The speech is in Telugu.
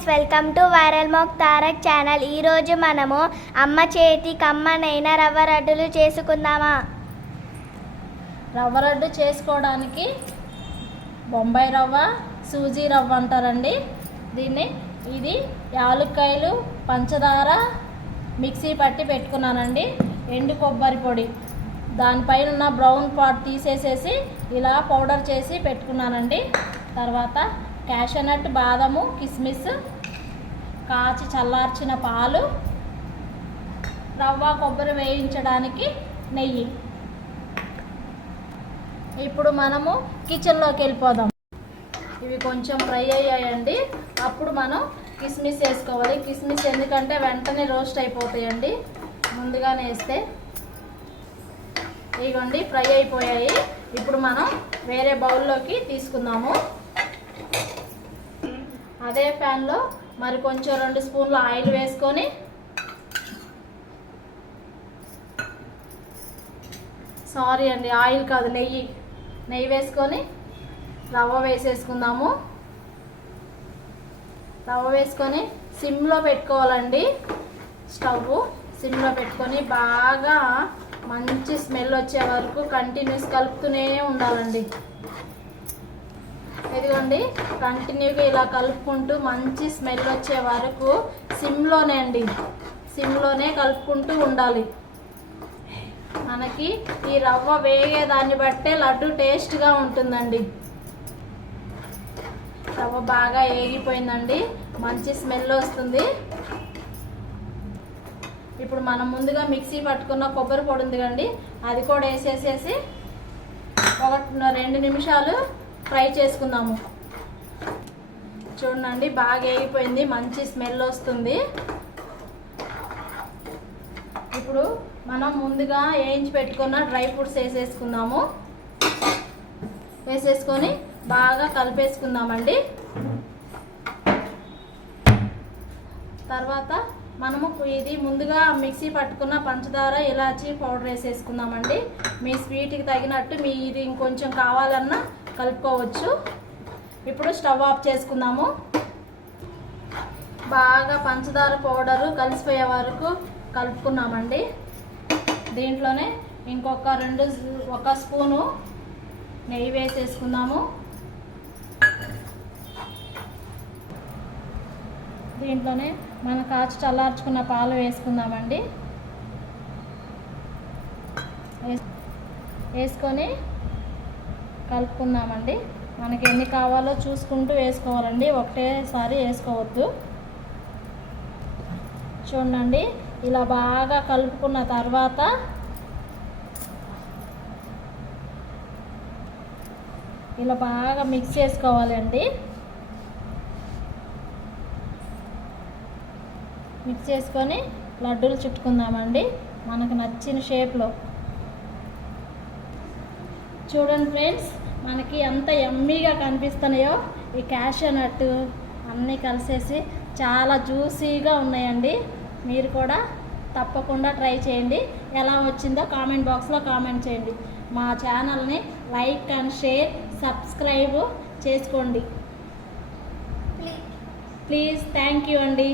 Friends, welcome to viral mock Tarak channel. ఈరోజు మనము అమ్మ చేతి కమ్మనైన రవ్వ లడ్డులు చేసుకుందామా. రవ్వ లడ్డు చేసుకోవడానికి బొంబాయి రవ్వ, సూజీ రవ్వ అంటారండి దీన్ని. ఇది యాలక్కాయలు, పంచదార మిక్సీ పట్టి పెట్టుకున్నానండి. ఎండు కొబ్బరి పొడి, దానిపైన ఉన్న బ్రౌన్ పార్ట్ తీసేసేసి ఇలా పౌడర్ చేసి పెట్టుకున్నానండి. తర్వాత క్యాషనట్, బాదము, కిస్మిస్, కాచి చల్లార్చిన పాలు, రవ్వ, కొబ్బరి వేయించడానికి నెయ్యి. ఇప్పుడు మనము కిచెన్లోకి వెళ్ళిపోదాం. ఇవి కొంచెం ఫ్రై అయ్యాయండి. అప్పుడు మనం కిస్మిస్ వేసుకోవాలి. కిస్మిస్ ఎందుకంటే వెంటనే రోస్ట్ అయిపోతాయండి ముందుగానే వేస్తే. ఇవ్వండి, ఫ్రై అయిపోయాయి. ఇప్పుడు మనం వేరే బౌల్లోకి తీసుకుందాము. అదే ప్యాన్లో మరి కొంచెం 2 స్పూన్ల ఆయిల్ వేసుకొని, ఆయిల్ కాదు, నెయ్యి వేసుకొని రవ్వ వేసేసుకుందాము. రవ్వ వేసుకొని సిమ్లో పెట్టుకోవాలండి. స్టవ్ సిమ్లో పెట్టుకొని బాగా మంచి స్మెల్ వచ్చే వరకు కంటిన్యూస్ కలుపుతూనే ఉండాలండి. ఇదిగోండి, కంటిన్యూగా ఇలా కలుపుకుంటూ మంచి స్మెల్ వచ్చే వరకు సిమ్లోనే కలుపుకుంటూ ఉండాలి. మనకి ఈ రవ్వ వేగేదాన్ని బట్టే లడ్డు టేస్ట్గా ఉంటుందండి. రవ్వ బాగా వేగిపోయిందండి, మంచి స్మెల్ వస్తుంది. ఇప్పుడు మనం ముందుగా మిక్సీ పట్టుకున్న కొబ్బరి పొడి ఉంది కండి, అది కూడా వేసేసేసి 2 నిమిషాలు ఫ్రై చేసుకుందాము. చూడండి, బాగా వేగిపోయింది, మంచి స్మెల్ వస్తుంది. ఇప్పుడు మనం ముందుగా వేయించి పెట్టుకున్న డ్రై ఫ్రూట్స్ వేసేసుకుందాము. వేసేసుకొని బాగా కలిపేసుకుందామండి. తర్వాత మనము ఇది ముందుగా మిక్సీ పట్టుకున్న పంచదార, ఇలాచీ పౌడర్ వేసేసుకుందామండి. మీ స్వీట్కి తగినట్టు మీరు ఇంకొంచెం కావాలన్నా కలుపుకోవచ్చు. ఇప్పుడు స్టవ్ ఆఫ్ చేసుకుందాము. బాగా పంచదార పౌడరు కలిసిపోయే వరకు కలుపుకున్నామండి. దీంట్లోనే ఇంకొక 1 స్పూను నెయ్యి వేసేసుకుందాము. దీంట్లోనే మనం కాచి చల్లార్చుకున్న పాలు వేసుకుందామండి. వేసుకొని కలుపుకుందామండి. మనకి ఎన్ని కావాలో చూసుకుంటూ వేసుకోవాలండి, ఒకటేసారి వేసుకోవద్దు. చూడండి, ఇలా బాగా కలుపుకున్న తర్వాత ఇలా బాగా మిక్స్ చేసుకోవాలండి. మిక్స్ చేసుకొని లడ్డూలు చుట్టుకుందామండి మనకు నచ్చిన షేప్లో. చూడండి ఫ్రెండ్స్, మనకి ఎంత యమ్మీగా కనిపిస్తున్నాయో. ఈ క్యాషనట్ అన్నీ కలిసేసి చాలా జ్యూసీగా ఉన్నాయండి. మీరు కూడా తప్పకుండా ట్రై చేయండి. ఎలా వచ్చిందో కామెంట్ బాక్స్లో కామెంట్ చేయండి. మా ఛానల్ని లైక్ అండ్ షేర్, సబ్స్క్రైబ్ చేసుకోండి ప్లీజ్. థ్యాంక్ యూ అండి.